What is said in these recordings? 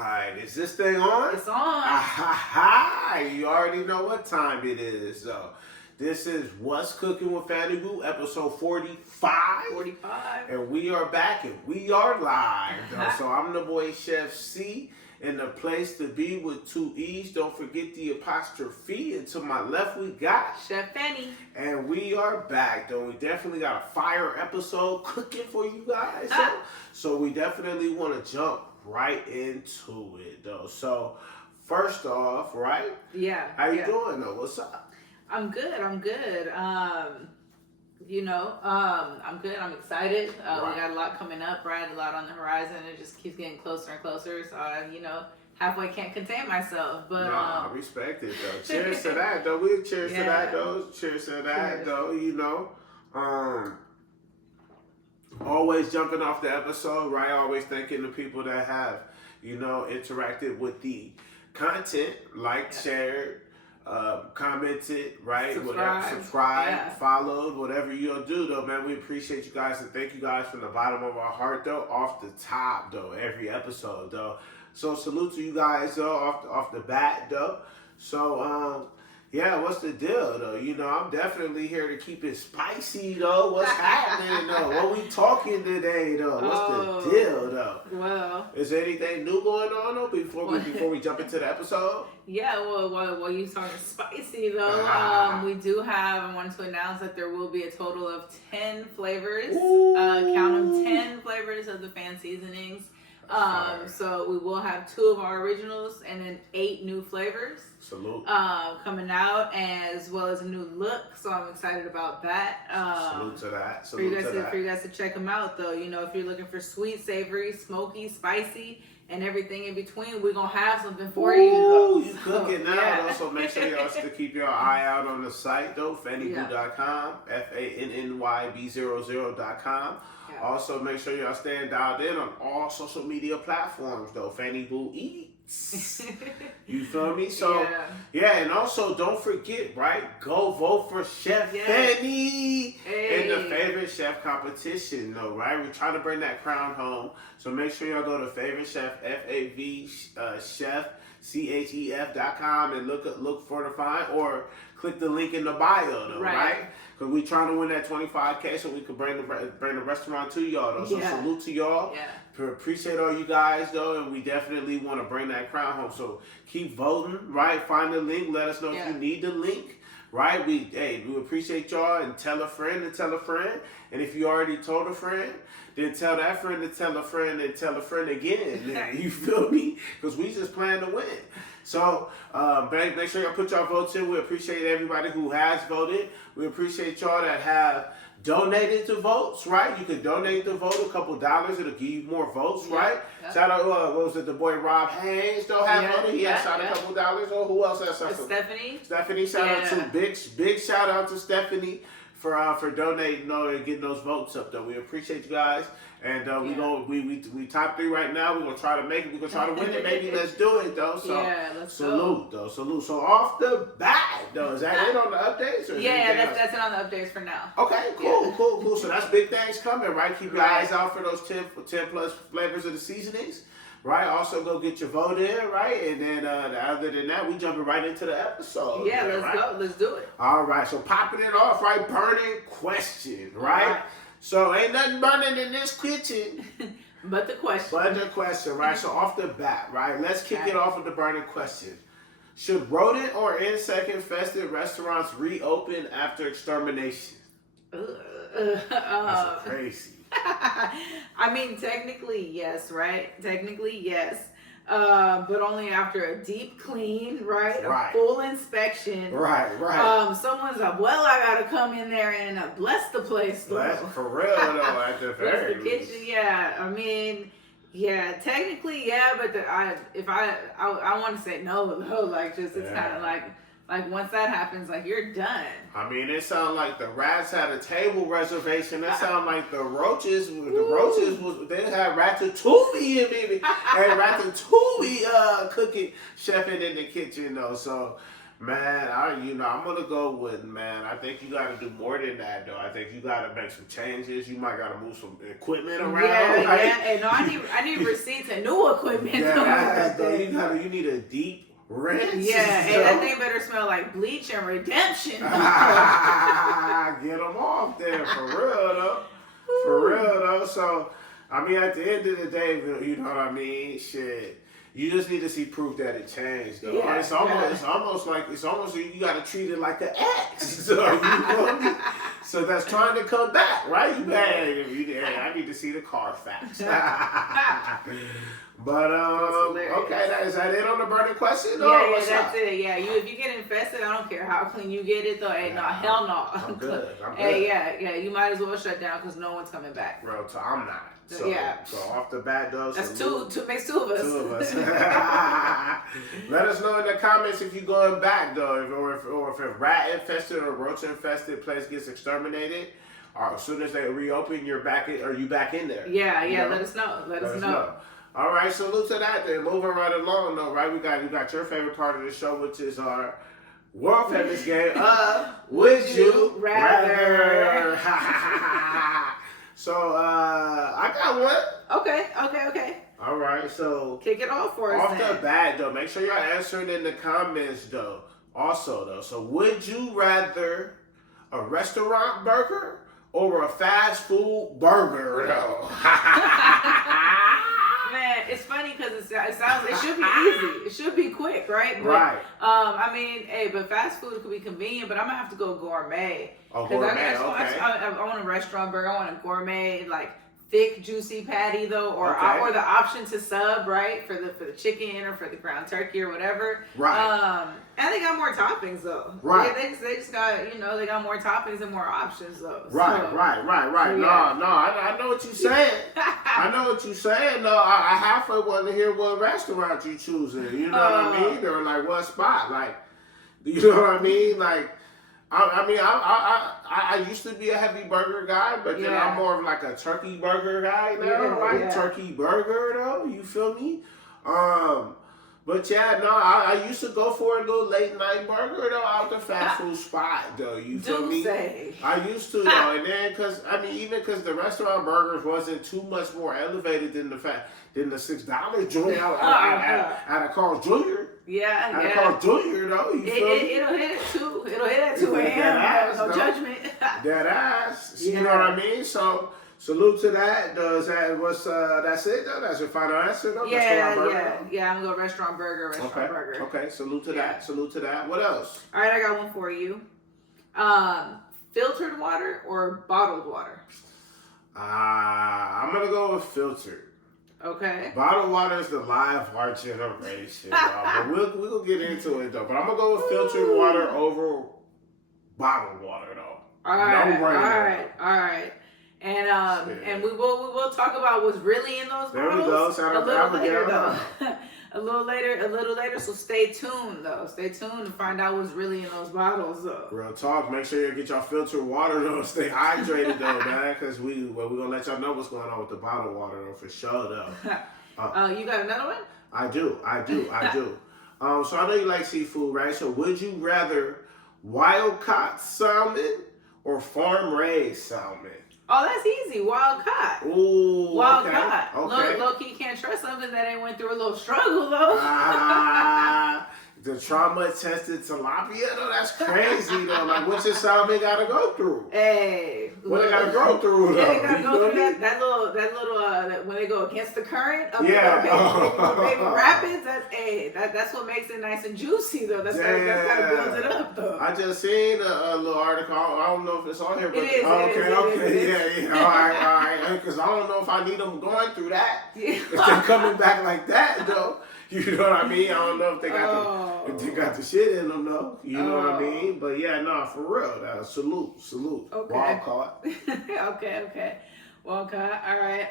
right, is this thing on? It's on. You already know what time it is. So, this is What's Cooking with Fanny Boo, episode 45. 45. And we are back and we are live. So, I'm the boy Chef C, in the place to be with two E's. Don't forget the apostrophe. And to my left, we got Chef Fanny. And we are back, though. We definitely got a fire episode cooking for you guys. So we definitely want to jump right into it, though. So, first off, right? Yeah. How you doing, though? What's up? I'm good. I'm good. I'm good. I'm excited. We got a lot coming up, right? A lot on the horizon. It just keeps getting closer and closer. So, halfway can't contain myself. But I respect it, though. Cheers to that, though. We cheers to that, though. Cheers to that, though. Always jumping off the episode, right? Always thanking the people that have, interacted with the content, liked, shared, commented, right? Subscribe, followed, whatever you'll do, though, man. We appreciate you guys and thank you guys from the bottom of our heart, though. Off the top, though, every episode, though. So salute to you guys, though, off the bat, though. So, what's the deal, though? I'm definitely here to keep it spicy, though. What's happening, though? What we talking today, though? What's the deal, though? Well, is there anything new going on, though, before we jump into the episode? Yeah, well, you talking spicy, though. We do have, I wanted to announce that there will be a total of 10 flavors. Count them, 10 flavors of the fan seasonings. So we will have 2 of our originals and then 8 new flavors. Salute. Coming out, as well as a new look. So I'm excited about that. Salute to that. For you guys to check them out, though. If you're looking for sweet, savory, smoky, spicy, and everything in between, we're going to have something for you. You cooking now, though. So make sure y'all still keep your eye out on the site, though. FannyBoo.com. FANNYB00.com. Also, make sure y'all staying dialed in on all social media platforms, though. Fanny Boo Eats. You feel me? So, and also don't forget, right? Go vote for Chef Fanny in the favorite chef competition, though, right? We're trying to bring that crown home. So make sure y'all go to favorite chef, FAV chef, CHEF.com and look for the find, or click the link in the bio, though, right? Because we trying to win that 25K so we could bring the restaurant to y'all, though. So salute to y'all. Appreciate all you guys, though, and we definitely want to bring that crown home. So keep voting, right? Find the link. Let us know if you need the link, right? We appreciate y'all, and tell a friend to tell a friend. And if you already told a friend, then tell that friend to tell a friend and tell a friend again. You feel me? Because we just plan to win. So make sure y'all put y'all votes in. We appreciate everybody who has voted. We appreciate y'all that have donated to votes, right? You can donate to vote a couple dollars. It'll give you more votes, right? Shout out, what was it, the boy Rob Haynes don't have voted? He has shot a couple dollars. Or who else has something? Stephanie, shout out to big shout out to Stephanie for donating, and getting those votes up, though. We appreciate you guys. And we top 3 right now. We're gonna try to make it. We're gonna try to win it. Maybe let's do it, though. So salute, though. Salute. So off the bat, though, is that it on the updates? Or that's it on the updates for now. Okay, cool. So that's big things coming, right? Keep your eyes out for those 10 plus flavors of the seasonings, right? Also go get your vote in, right? And then other than that, we jumping right into the episode. Go. Let's do it. All right. So popping it off, right? Burning question, right? So ain't nothing burning in this kitchen. But the question. Right? So off the bat, right? Let's kick it off with the burning question. Should rodent or insect-infested restaurants reopen after extermination? That's crazy. I mean, technically, yes, right? Technically, yes. But only after a deep clean, right? A full inspection. Right. Someone's like, well, I gotta come in there and bless the place. Bless for real, though, at the very least. Bless the kitchen, I mean, technically, but I want to say no, though. Like, just it's kind of like once that happens, like, you're done. I mean, it sounded like the rats had a table reservation. It sounded like the roaches they had Ratatouille, baby. And Ratatouille cooking, chefing in the kitchen, though. So, Man, I'm gonna go with, man. I think you gotta do more than that, though. I think you gotta make some changes. You might gotta move some equipment around. Yeah, right? Yeah. And no, I need receipts and new equipment. Yeah, though. You need a deep rinse. Yeah, and that thing better smell like bleach and redemption. Get them off there, for real though. For real though. So, I mean, at the end of the day, you know what I mean? Shit. You just need to see proof that it changed, though. Yeah, it's almost like you got to treat it like an ex. So, you know me? So that's trying to come back, right? I need to see the Carfax. But okay, is that it on the burning question? Yeah, that's it. Yeah, if you get infested, I don't care how clean you get it though. Hey, no, hell no. I'm good. Hey, yeah, you might as well shut down because no one's coming back. Bro, so I'm not. So, yeah. So off the bat though. That's two makes two of us. Let us know in the comments if you're going back though, or if a rat infested or roach infested place gets exterminated. Or as soon as they reopen, you back in there. Yeah. Let us know. Let us know. All right, salute to that then. Moving right along though, right? We got your favorite part of the show, which is our world famous game of Would You Rather. So I got one. Okay. All right, so kick it off for us. Off the bat though, make sure y'all answer it in the comments though. Also though, so would you rather a restaurant burger or a fast food burger though? Man, it's funny because it should be easy. It should be quick, right? But, right. I mean, but fast food could be convenient, but I'm gonna have to go gourmet. Oh, gourmet, okay. I want a restaurant burger. I want a gourmet, like thick, juicy patty though, or the option to sub, right, for the chicken or for the ground turkey or whatever. Right. And they got more toppings though. Right. They just got, they got more toppings and more options though. Right. So, right. Yeah. No, I know what you're saying. I know what you're saying. No, I halfway want to hear what restaurant you choosing. You know what I mean? Or like what spot? Like, you know what I mean? Like, I used to be a heavy burger guy, but then I'm more of like a turkey burger guy now. Turkey burger though. You feel me? But I used to go for a little late night burger though out the fast food spot though. You feel me? I used to though, and then because the restaurant burgers wasn't too much more elevated than the $6 joint at a Carl's Jr. Yeah. At a Carl's Jr. though. You feel me? It'll hit at 2. It'll hit at 2 a.m. No judgment. That ass. You know what I mean? So. Salute to that. That's it though? That's your final answer though? Yeah. I'm gonna go restaurant burger. Okay. Salute to that. What else? All right, I got one for you. Filtered water or bottled water? I'm gonna go with filtered. Okay. Bottled water is the live of our generation, but we'll get into it though. But I'm gonna go with filtered water over bottled water though. All right. And we will talk about what's really in those bottles. There we go. A little later. So stay tuned though. Stay tuned to find out what's really in those bottles though. Real talk. Make sure you get your filtered water though. Stay hydrated though, man. Because we're gonna let y'all know what's going on with the bottled water though for sure though. You got another one? I do. So I know you like seafood, right? So would you rather wild caught salmon or farm raised salmon? Oh, that's easy. Wild caught. Ooh, wild caught. Okay. Low key can't trust something that ain't went through a little struggle though. The trauma tested tilapia though, that's crazy though. Like what's your salmon gotta go through? Hey. What they gotta go through though? Yeah, they gotta go through that little when they go against the current of baby rapids, that's what makes it nice and juicy though. That's kind of builds it up though. I just seen a little article. I don't know if it's on here, but it is. Yeah. All right. Because I don't know if I need them going through that. Yeah. If they're coming back like that though. You know what I mean? I don't know if they got the shit in them though. You know what I mean? But yeah, no, for real. Salute. Okay. Wild caught. Okay. Wild caught. All right.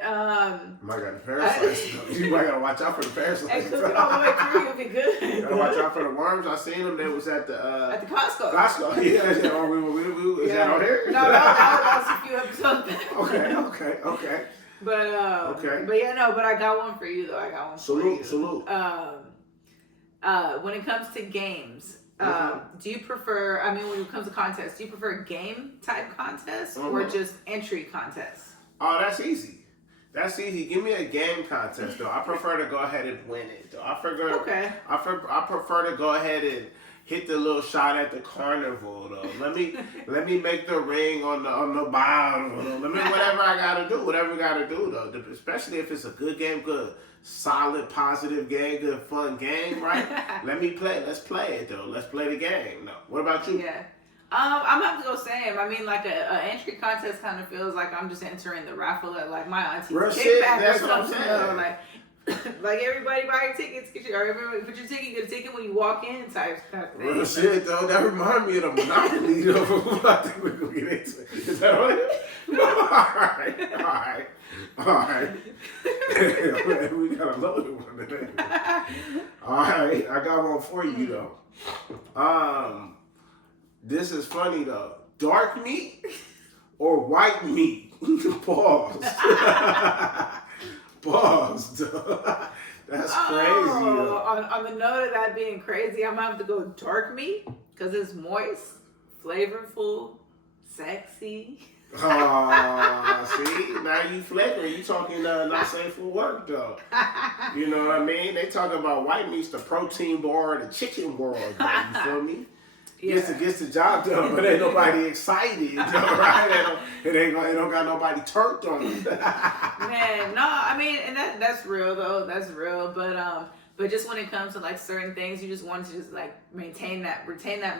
You might got the parasites. You might gotta watch out for the parasites. Hey, cook it all the way through, you'll be good. You gotta watch out for the worms. I seen them. They was at the Costco. Yeah. Is that on here? No, that was a few episodes back. Okay. But but I got one for you though. Salute. When it comes to games, Do you prefer, I mean, when it comes to contests, do you prefer game type contests or just entry contests? Oh, that's easy. That's easy. Give me a game contest, though. I prefer to go ahead and win it, though. I prefer to go ahead and hit the little shot at the carnival, though. Let me make the ring on the bottom. Let me whatever I gotta do, though. Especially if it's a good game, good, solid, positive game, good, fun game, right? Let's play it, though. Let's play the game. No. What about you? Yeah. I'm gonna have to go same. I mean, like a entry contest kind of feels like I'm just entering the raffle at like my auntie's kickback or something. Like everybody buy your tickets, or everybody put your ticket, get a ticket when you walk in type kind of thing. Real shit, though. That reminds me of the Monopoly, though. I think we're gonna get into it. Is that all right? All right. We got a loaded one today. All right, I got one for you though. This is funny though. Dark meat or white meat? Pause. Pause. That's crazy. On the note of that being crazy, I'm gonna have to go dark meat because it's moist, flavorful, sexy. See, now you flipping. You talking not safe for work though. You know what I mean? They talking about white meat's the protein bar, the chicken bar. You feel me? Yeah. Gets the job done, but ain't nobody excited, right? It don't got nobody turned on it. Man, no, I mean, and that's real though. That's real, but just when it comes to like certain things, you just want to just like retain that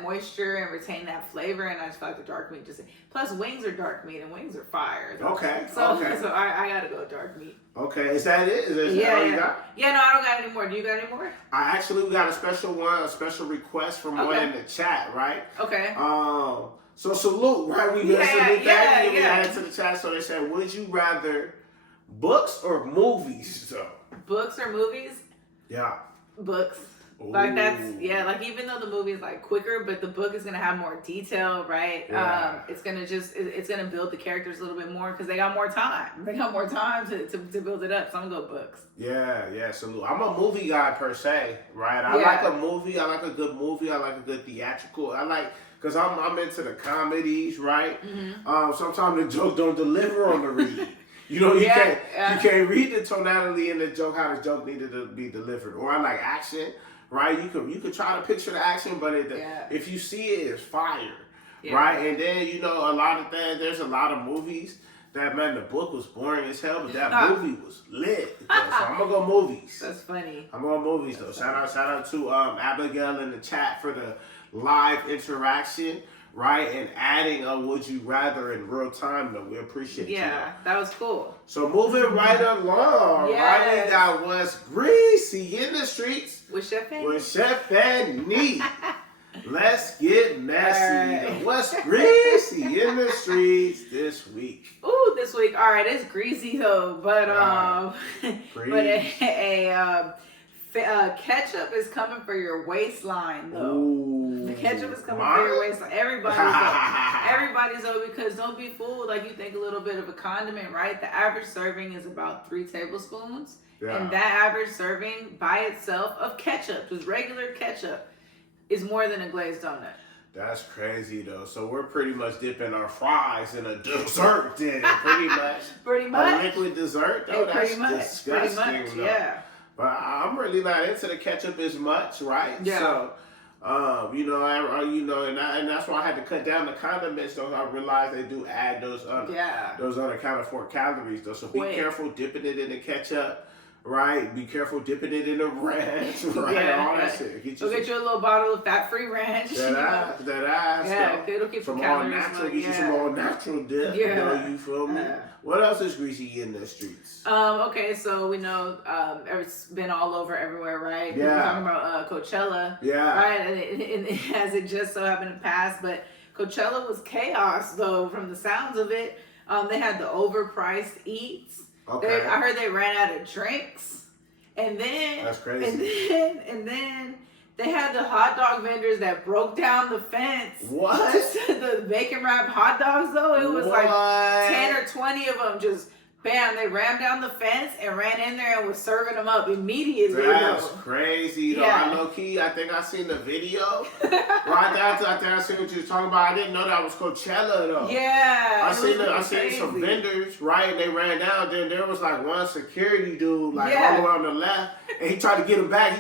moisture and retain that flavor. And I just feel like the dark meat plus wings are dark meat and wings are fire. Okay. So I gotta go dark meat. Okay, is that it? Is that all you got? Yeah, no, I don't got any more. Do you got any more? We got a special request from one in the chat, right? Okay. So salute, right? We salute that. We added to the chat. So they said, would you rather books or movies? So books or movies? Yeah. Books. Ooh. Like like even though the movie is like quicker, but the book is gonna have more detail, right? Yeah. It's gonna build the characters a little bit more because they got more time. They got more time to build it up. So I'm gonna go books. Yeah, salute. I'm a movie guy per se, right? I like a movie. I like a good movie. I like a good theatrical. Because I'm into the comedies, right? Mm-hmm. Sometimes the joke don't deliver on the read. You know, you can't read the tonality in the joke, how the joke needed to be delivered. Or I like action, right? You could try to picture the action, but if you see it, it's fire, right? And then, you know, there's a lot of movies that, man, the book was boring as hell, but that movie was lit. So I'm going to go movies. That's funny. I'm going movies, though. Shout out to Abigail in the chat for the live interaction. Right, and adding a would you rather in real time, though. We appreciate you. Yeah, that was cool. So moving right along, right? We got What's Greasy in the streets with Chef Fanny. Let's get messy. Right. What's Greasy in the streets this week? Ooh, this week. All right, it's greasy though, but ketchup is coming for your waistline though. Ooh, the ketchup is coming for your waistline. Everybody's though, because don't be fooled. Like you think a little bit of a condiment, right? The average serving is about 3 tablespoons. Yeah. And that average serving by itself of ketchup, just regular ketchup, is more than a glazed donut. That's crazy though. So we're pretty much dipping our fries in a dessert then. Pretty much. A liquid dessert though. That's disgusting. Pretty much, yeah. But I'm really not into the ketchup as much, right? Yeah. So, and that's why I had to cut down the condiments. Though I realized they do add those unaccounted for calories. Though, so be careful dipping it in the ketchup. Right, be careful dipping it in the ranch, right? All that shit. Get you a little bottle of fat-free ranch. That it'll keep some calories low. Get you some more natural dip. Yeah. You know, you feel me? What else is greasy in the streets? Okay, so we know it's been all over everywhere, right? Yeah. We're talking about Coachella. Yeah. Right, and as it just so happened to pass, but Coachella was chaos though. From the sounds of it, they had the overpriced eats. Okay. I heard they ran out of drinks, and then that's crazy. And then they had the hot dog vendors that broke down the fence. What? The bacon wrapped hot dogs though. It was like 10 or 20 of them just Bam, they rammed down the fence and ran in there and was serving them up immediately. That's crazy, though. Yeah. I low-key, I think I seen the video. Right after, I think I seen what you was talking about. I didn't know that was Coachella, though. Yeah. I seen some vendors, right? And they ran down. Then there was like one security dude, like all the way on the left. And he tried to get him back.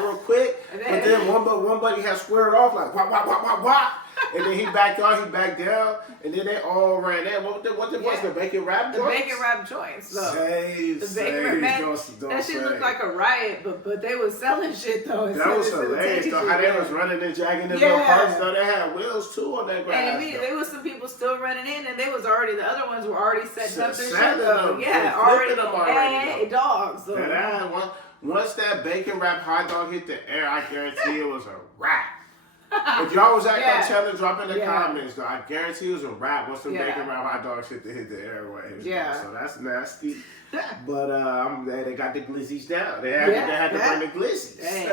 Real quick. But then one buddy had squared off, like, wah, wah, wah, wah, wah. And then he backed on, he backed down, and then they all ran in. What was the bacon wrap joints? The bacon wrap joints, though. The bacon wrap, man, that shit looked like a riot, but they was selling shit, though. That was hilarious, though, how they was running and dragging them little carts, though. They had wheels, too, on that grass. And there was some people still running in, and the other ones were already setting up their shit, though. Yeah, already. Dogs, though. Once that bacon wrap hot dog hit the air, I guarantee it was a wrap. If y'all was at Coachella, drop in the comments, though. I guarantee it was a wrap once some bacon wrap hot dog shit to hit the airwaves. Yeah. So that's nasty. But they got the glizzies down. They had to bring the glizzies.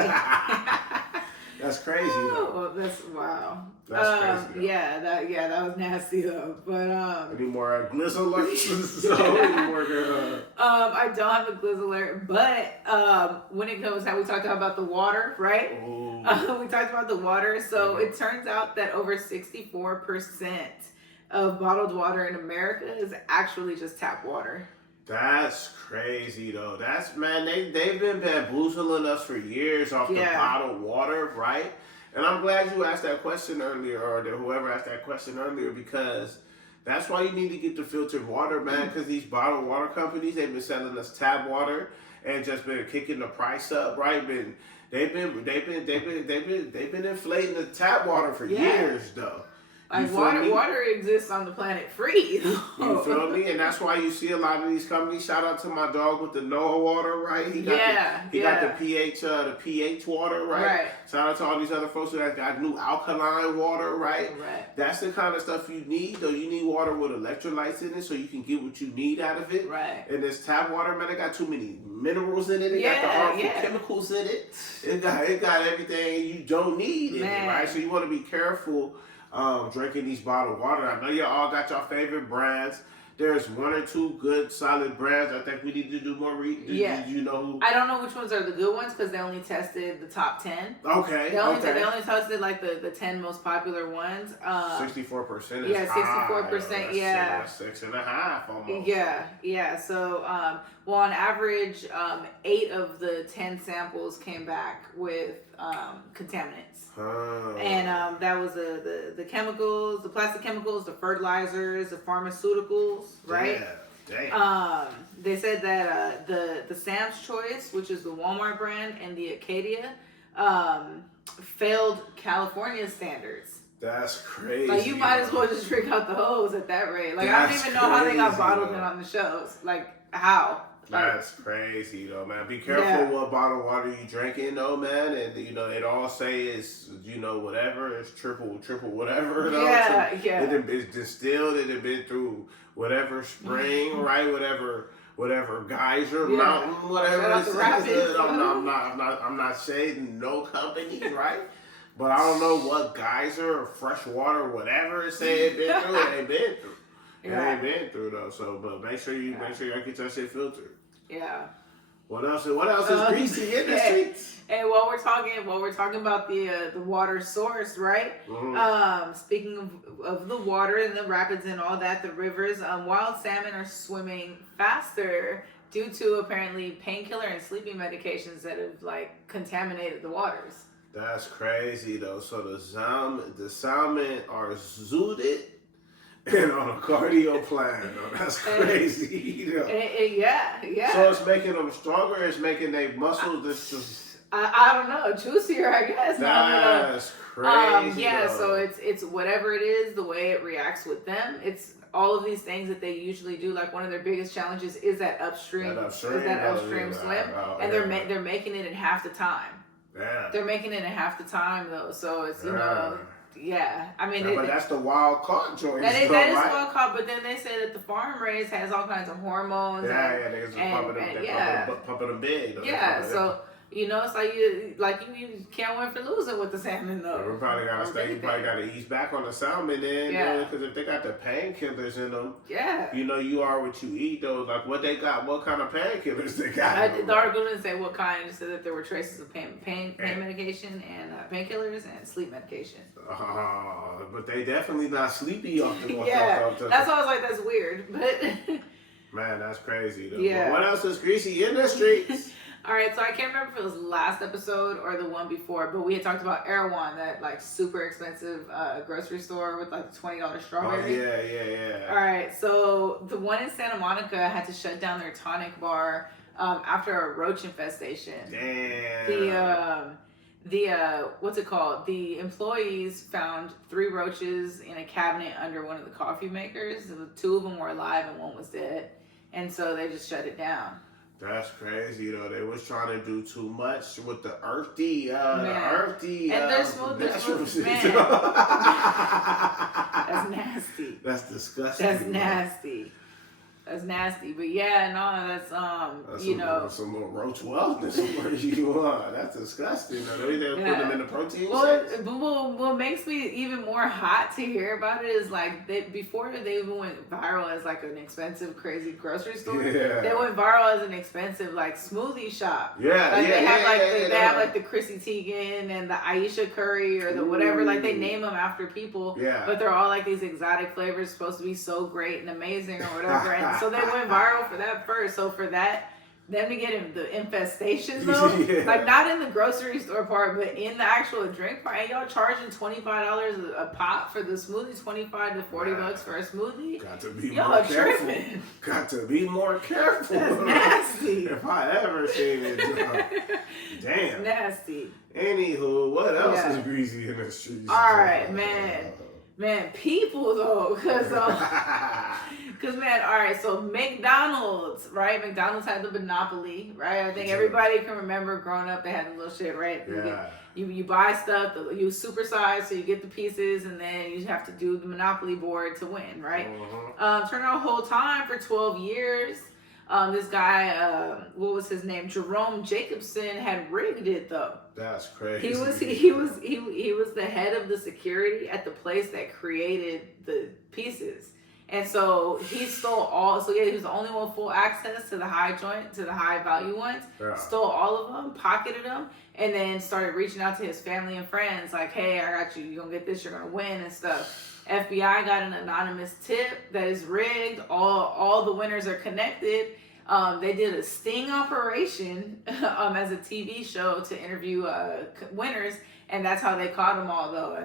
That's crazy, though. That's wow. That's crazy. That was nasty though. But any more glizz alerts? I don't have a glizz alert, but when it comes to how we talked about the water, right? We talked about the water. So it turns out that over 64% of bottled water in America is actually just tap water. That's crazy, though. They've been bamboozling us for years off the bottled water, right? And I'm glad you asked that question earlier, or whoever asked that question earlier, because that's why you need to get the filtered water, man, because these bottled water companies, they've been selling us tap water and just been kicking the price up, right? They've been inflating the tap water for years, though. Like water exists on the planet free. You feel me? And that's why you see a lot of these companies. Shout out to my dog with the Noah water, right? He got the pH water, right? Shout out to all these other folks that got new alkaline water, right? That's the kind of stuff you need, though. You need water with electrolytes in it so you can get what you need out of it. Right. And this tap water, man, it got too many minerals in it. It got the harmful chemicals in it. It got everything you don't need in it, right? So you want to be careful drinking these bottled water. I know y'all all got your favorite brands. There's one or two good, solid brands. I think we need to do more you know? I don't know which ones are the good ones because they only tested the top 10. Okay. They only tested like the 10 most popular ones. 64% is 64%. Yeah. 6.5 almost. Yeah. So, on average, 8 of the 10 samples came back with contaminants. And that was the chemicals, the plastic chemicals, the fertilizers, the pharmaceuticals, right? Damn. They said that the Sam's Choice, which is the Walmart brand, and the Acadia failed California standards. That's crazy. Like, you might as well just drink out the hose at that rate. Like, I don't even know how they got bottled in on the shelves. Like, how? That's crazy, though, man. Be careful what bottled water you drinking, though, man. And, they'd all say it's, whatever. It's triple whatever, though. It's distilled. It had been through whatever spring, right? Whatever geyser, mountain, whatever it is. I'm not shading no company, right? But I don't know what geyser or fresh water, whatever it say it been through. It ain't been through. It ain't been through, though. So, but make sure y'all get your shit filtered. Yeah. What else is greasy in the streets? Hey, while we're talking about the water source, right? Mm-hmm. Speaking of the water and the rapids and all that, the rivers, wild salmon are swimming faster due to apparently painkiller and sleeping medications that have contaminated the waters. That's crazy, though. So the salmon are zooted and on a cardio plan. Oh, that's crazy. Yeah. So it's making them stronger. It's making their muscles I don't know, juicier, I guess. That's crazy. So it's whatever it is, the way it reacts with them. It's all of these things that they usually do. Like, one of their biggest challenges is that upstream swim, and they're making it in half the time. Yeah. They're making it in half the time, though. So it's I mean, but that's the wild caught joint. That is wild caught, but then they say that the farm raised has all kinds of hormones. They're pumping them big. Yeah, so You know, it's like you can't win for losing with the salmon though. We probably gotta stay. You probably gotta ease back on the salmon then, because if they got the painkillers in them, you know, you are what you eat though. Like what they got, what kind of painkillers they got? The article didn't say what kind. It said that there were traces of pain medication and painkillers and sleep medication. But they definitely not sleepy off the that's why I was like, that's weird. But man, that's crazy though. Yeah. What else is greasy in the streets? All right, so I can't remember if it was last episode or the one before, but we had talked about Erewhon, that like super expensive grocery store with like $20 strawberry. Oh, yeah. All right, so the one in Santa Monica had to shut down their tonic bar after a roach infestation. Damn. The what's it called? The employees found 3 roaches in a cabinet under one of the coffee makers. 2 of them were alive and 1 was dead, and so they just shut it down. That's crazy though. They was trying to do too much with the earthy, and they're smooth, man. That's nasty. That's disgusting. That's nasty. That's nasty. But yeah, no, that's you know, some little roach wellness where you are. That's disgusting. They put them in the protein shakes. What makes me even more hot to hear about it is like before they even went viral as like an expensive, crazy grocery store. Yeah. They went viral as an expensive like smoothie shop. Yeah, like, they have like the Chrissy Teigen and the Aisha Curry or the whatever. Like they name them after people. Yeah. But they're all like these exotic flavors supposed to be so great and amazing or whatever. And so they went viral for that first. So for that, them to get the infestations though, like not in the grocery store part, but in the actual drink part, and y'all charging $25 a pop for the smoothie, $25 to $40 for a smoothie. Got to be more careful. Tripping. Got to be more careful. That's nasty. If I ever seen it, damn. Nasty. Anywho, what else is greasy in the streets? All right, man, people though, because man, all right, so McDonald's, right? McDonald's had the monopoly, right? I think everybody can remember growing up, they had the little shit, right? You buy stuff, you supersize, so you get the pieces, and then you have to do the monopoly board to win, right? Turned out the whole time for 12 years. This guy, what was his name? Jerome Jacobson had rigged it though. That's crazy. He was the head of the security at the place that created the pieces. And so he stole all, he was the only one with full access to the high value ones. Yeah. Stole all of them, pocketed them, and then started reaching out to his family and friends like, hey, I got you, you're gonna get this, you're gonna win and stuff. FBI got an anonymous tip that is rigged, all the winners are connected. They did a sting operation as a TV show to interview winners. And that's how they caught them all, though.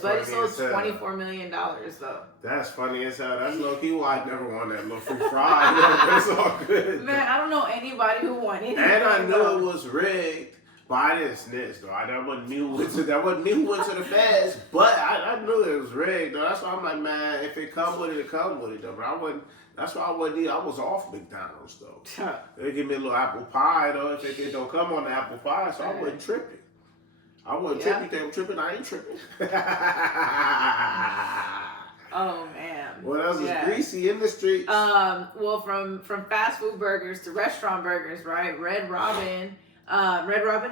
But he sold $24 million, though. That's funny as hell. That's low key why I never won that little free fry. That's all good. Man, I don't know anybody who won anything. And I knew it was rigged, but I didn't snitch, though. That wasn't me who went to the feds, but I knew it was rigged, though. That's why I'm like, man, if it come with it, it come with it, though. But I wasn't. That's why I was off McDonald's, though. They give me a little apple pie, though. If it don't come on the apple pie, so I wasn't tripping. I wasn't tripping. They were tripping. I ain't tripping. Oh man. What else is greasy in the streets? Well, from fast food burgers to restaurant burgers, right? Red Robin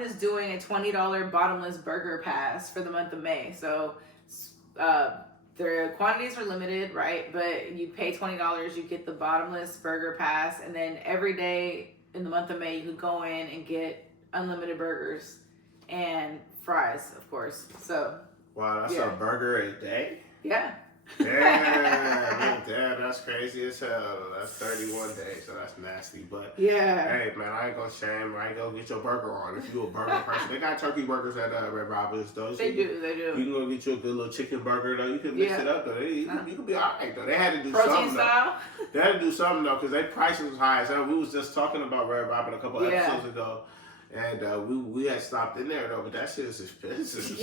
is doing a $20 bottomless burger pass for the month of May. So, their quantities are limited, right? But you pay $20, you get the bottomless burger pass, and then every day in the month of May, you can go in and get unlimited burgers and fries, of course. So wow, that's a burger a day? Yeah. Damn, that's crazy as hell. That's 31 days, so that's nasty. But hey, man, I ain't gonna shame. I ain't gonna get your burger on. If you a burger person, they got turkey burgers at Red Robin's though. So they do. You can go get you a good little chicken burger though. You can mix it up though. You can be alright though. They had to do protein something style. Though. They had to do something though because their prices was high as hell. We was just talking about Red Robin a couple episodes ago. And we had stopped in there though, but that shit is expensive.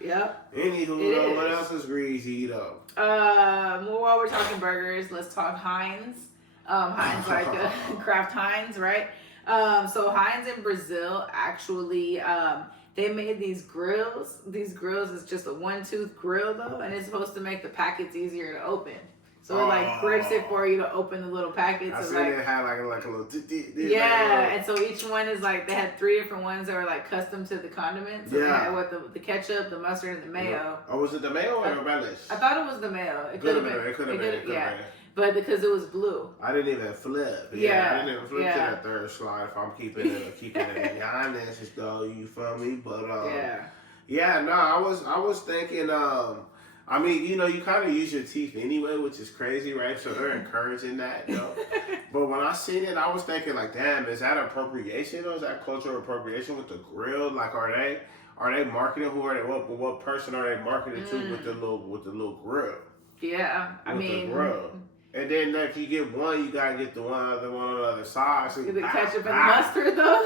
Yep. Anywho, what else is greasy though? While we're talking burgers, let's talk Heinz. Heinz, like Kraft Heinz, right? So Heinz in Brazil actually, they made these grills. These grills is just a 1-tooth grill though, and it's supposed to make the packets easier to open. So it like grips it for you to open the little packets. I so seen like, it had like a little. Yeah, and so each one is like they had 3 different ones that were like custom to the condiments. So they had what the ketchup, the mustard, and the mayo. Oh, was it the mayo or the relish? I thought it was the mayo. It could have been. It could have been. Yeah, but because it was blue. I didn't even flip. Yeah, I didn't even flip to that third slide. If I'm keeping it honest, though, you feel me? But I was thinking. I mean, you know, you kind of use your teeth anyway, which is crazy, right? So they're encouraging that, you know. But when I seen it, I was thinking, like, damn, is that appropriation or is that cultural appropriation with the grill? Like, are they marketing? Who are they? What person are they marketing to with the little grill? Yeah, I mean. The grill. And then if you get one, you gotta get the one on the other side. So the ketchup and mustard, though.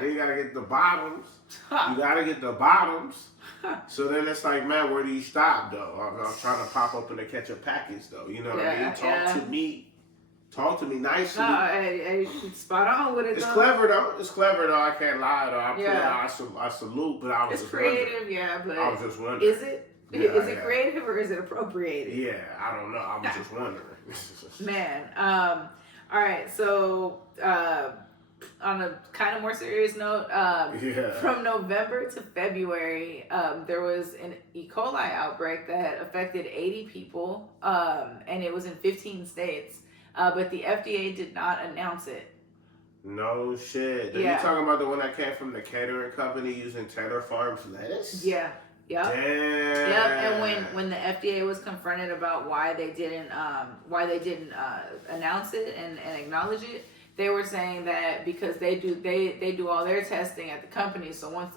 Then you gotta get the bottoms. You gotta get the bottoms. So then it's like, man, where do you stop, though? I'm trying to pop open the ketchup package, though. You know what I mean? Talk to me nicely. No, hey, spot on with it. It's clever though. I can't lie though. I salute, but I was. It's creative, but I was just wondering. Is it? Is it creative or is it appropriated? Yeah, I don't know. I was just wondering. Man, all right. So, on a kind of more serious note, from November to February, there was an E. coli outbreak that affected 80 people, and it was in 15 states. But the FDA did not announce it. No shit. Are you talking about the one that came from the catering company using Taylor Farms lettuce? Yeah. Yep. Damn. Yep. And when the FDA was confronted about why they didn't announce it and acknowledge it, they were saying that because they do all their testing at the company. So once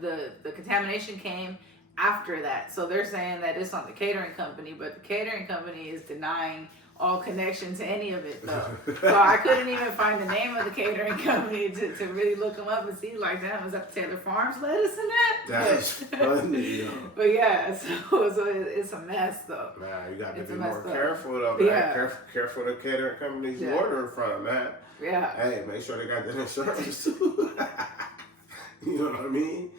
the contamination came after that, so they're saying that it's on the catering company, but the catering company is denying all connection to any of it, though. So I couldn't even find the name of the catering company to really look them up and see, like, damn, was that Taylor Farms lettuce in that? That's funny, yo. But yeah, so it's a mess, though. Man, you got to be more careful, though, man. Yeah. Careful the catering companies you ordering from, man. Yeah. Hey, make sure they got the insurance, too. You know what I mean?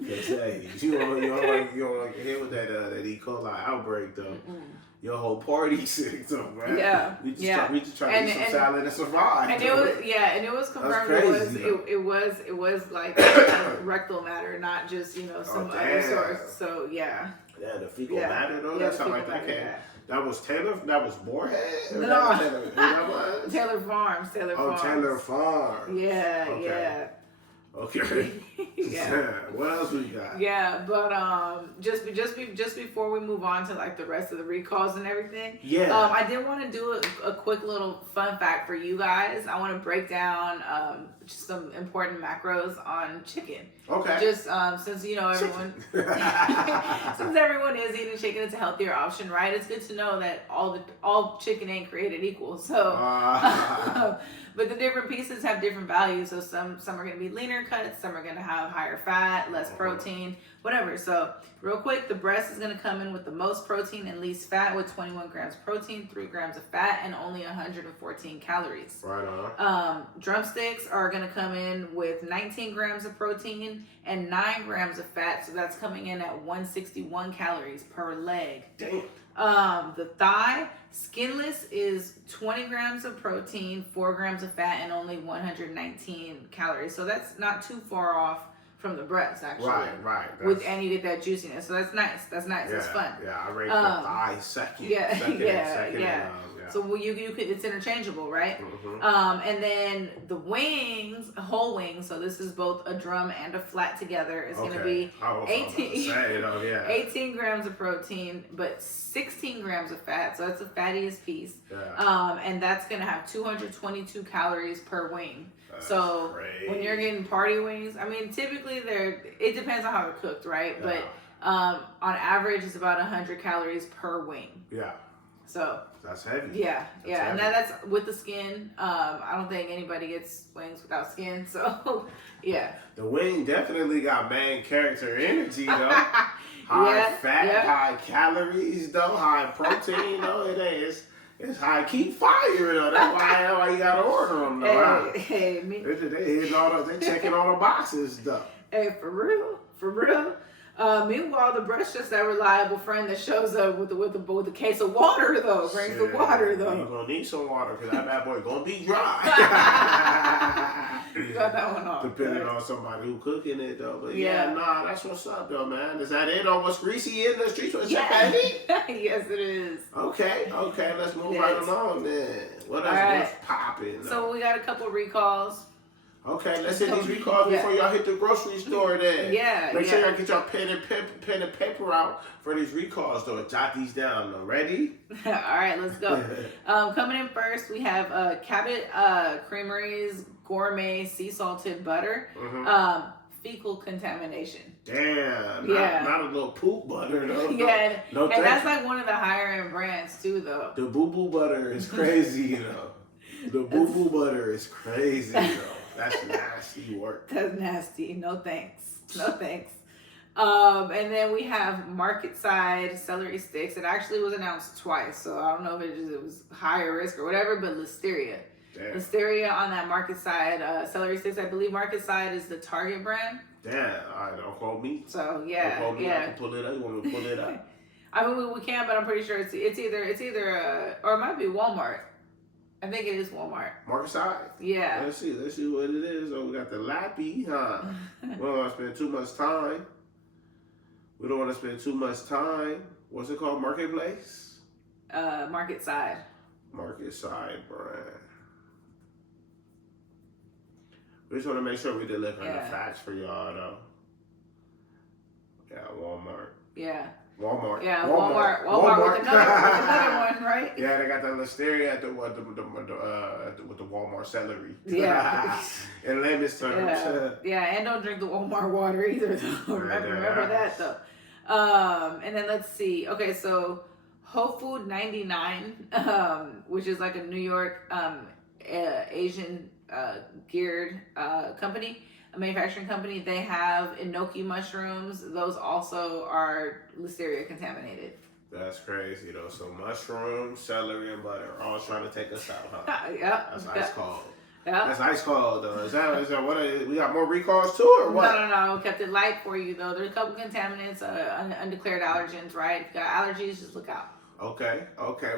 Because, hey, you don't want to get hit with that E. coli outbreak, though. Mm-mm. Your whole party sick, though, man. Yeah, we just try to eat some salad and survive. And it was confirmed. Crazy, it was like rectal matter, not just some other source. So yeah. Yeah, the fecal matter though. That sounds like that came. That was Taylor. That was Moorhead. No, Taylor Farms. Oh, Taylor Farms. Yeah, okay. Yeah. Okay. Yeah. What else we got? Yeah, but just before we move on to like the rest of the recalls and everything. Yeah. I did want to do a quick little fun fact for you guys. I want to break down just some important macros on chicken. Okay. Just since everyone since everyone is eating chicken, it's a healthier option, right? It's good to know that all chicken ain't created equal. So but the different pieces have different values. So some are going to be leaner cuts, some are going to have higher fat, less protein, whatever. So real quick, the breast is going to come in with the most protein and least fat with 21 grams protein, 3 grams of fat, and only 114 calories. Right on. Drumsticks are going to come in with 19 grams of protein and 9 grams of fat. So that's coming in at 161 calories per leg. Damn. The thigh, skinless, is 20 grams of protein, 4 grams of fat, and only 119 calories. So that's not too far off from the breast, actually. Right. And you get that juiciness. So that's nice. That's fun. Yeah, I rate the thigh second. Yeah. So you could, it's interchangeable, right? Mm-hmm. And then the wings, whole wings. So this is both a drum and a flat together. It's going to be 18 grams of protein, but 16 grams of fat. So that's the fattiest piece. Yeah. And that's going to have 222 calories per wing. So when you're getting party wings, I mean, typically it depends on how they're cooked, right? Yeah. But on average, it's about 100 calories per wing. Yeah. So that's heavy. Yeah, and that's with the skin. I don't think anybody gets wings without skin. So yeah. The wing definitely got main character energy though. High fat, high calories though, high protein though. It is. It's high key fire though. That's why you gotta order them though. They checking all the boxes though. Hey, for real. Meanwhile, the brush just that reliable friend that shows up with the case of water though, brings the water though. You're gonna need some water because that bad boy gonna be dry. You got that one off. Depending on somebody who cooking it though, but nah, that's what's up though, man. Is that it on what's greasy in the streets with Chef Eddie? Yes, it is. Okay, let's move right along then. What else? What's popping? So we got a couple recalls. Okay, let's hit these recalls before y'all hit the grocery store then. Make sure y'all get y'all pen and paper out for these recalls though. Jot these down though. Ready? All right, let's go. Coming in first, we have Cabot Creamery's Gourmet Sea Salted Butter. Fecal contamination. Damn. Not a little poop butter though. And that's like one of the higher end brands too though. The boo boo butter is crazy though. The boo boo butter is crazy though. That's nasty work. That's nasty. No thanks. And then we have Market Side celery sticks. It actually was announced twice, so I don't know if it was higher risk or whatever, but Listeria. Damn. Listeria on that Market Side celery sticks. I believe Market Side is the Target brand. Damn. All right, don't call me. So Don't call me. I can pull it up. You want me to pull it up? I mean, we can, but I'm pretty sure it's either or it might be Walmart. I think it is Walmart. Market Side? Yeah. Let's see what it is. Oh, we got the Lappy, huh? We don't want to spend too much time. What's it called? Marketplace? Market Side. Market Side brand. We just want to make sure we deliver the facts for y'all, though. Yeah, Walmart. Yeah. Walmart. Yeah, Walmart with another one, right? Yeah, they got the Listeria with the Walmart celery. Yeah. In layman's terms. And don't drink the Walmart water either, though. Remember that, though. And then let's see. Okay, so Whole Food 99, which is like a New York Asian geared company. A manufacturing company, they have enoki mushrooms. Those also are Listeria contaminated. That's crazy though. So mushrooms, celery, and butter are all trying to take us out, huh? That's ice cold. That's ice cold though. Is that what? We got more recalls too, or what? No. Kept it light for you though. There's a couple contaminants, undeclared allergens, right? If you got allergies, just look out. Okay.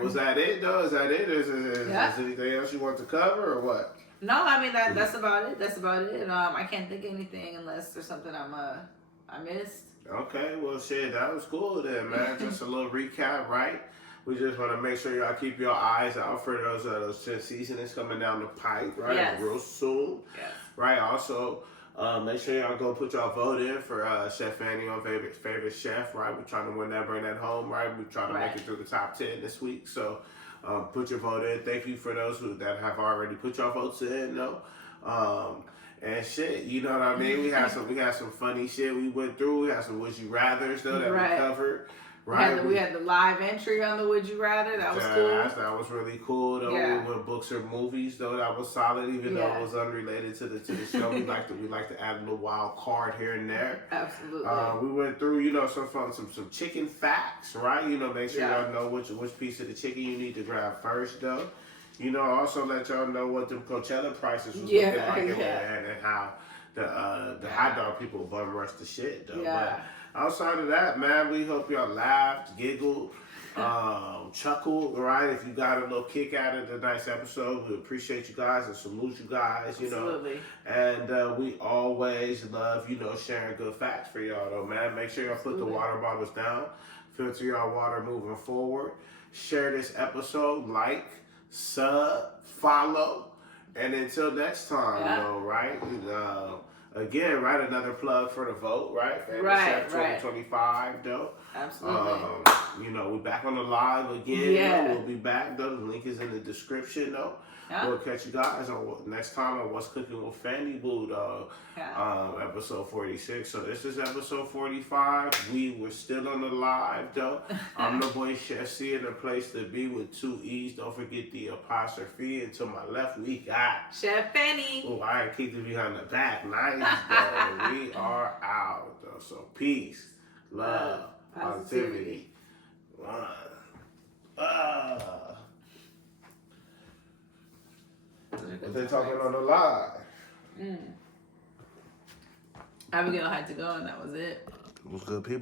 Was that it though? Is that it? Is anything else you want to cover or what? No, I mean that's about it. I can't think of anything unless there's something I missed. Okay, well shit, that was cool then, man. Just a little recap, right? We just want to make sure y'all keep your eyes out for those seasonings coming down the pipe, right? Yes. Real soon. Yes. Right. Also, make sure y'all go put y'all vote in for Chef Fanny on favorite chef, right? We're trying to win that, bring that home, right? We're trying to make it through the top 10 this week, so. Put your vote in. Thank you for those that have already put your votes in, though. And shit, you know what I mean? We had some funny shit we went through. We had some Would You Rathers though that we covered. Right. We had the live entry on the Would You Rather. That was cool. That was really cool though. We went books or movies though. That was solid, even though it was unrelated to the show. We like to add a little wild card here and there. Absolutely. We went through, some chicken facts, right? Make sure y'all know which piece of the chicken you need to grab first though. Also let y'all know what the Coachella prices was looking like and how the hot dog people bum rush the shit though. Yeah. But outside of that, man, we hope y'all laughed, giggled, chuckled, right? If you got a little kick out of the nice episode, we appreciate you guys and salute you guys, Absolutely. And we always love, sharing good facts for y'all, though, man. Make sure y'all put the water bottles down, filter y'all water moving forward. Share this episode, like, sub, follow, and until next time, right? Again, right, another plug for the vote, right? Chef 2025, though. Absolutely. We back on the live again. Yeah. We'll be back, though. The link is in the description, though. Yeah. We'll catch you guys next time on What's Cooking with Fanny Boo, though. Yeah. Episode 46. So this is episode 45. We were still on the live, though. I'm the boy Chef C, in the place to be with 2 E's. Don't forget the apostrophe. And to my left, we got Chef Fanny. Oh, I keep it behind the back. Nice, though. We are out, though. So peace, love, positivity. But they're talking on the live. Abigail had to go, and that was it. What's good, people?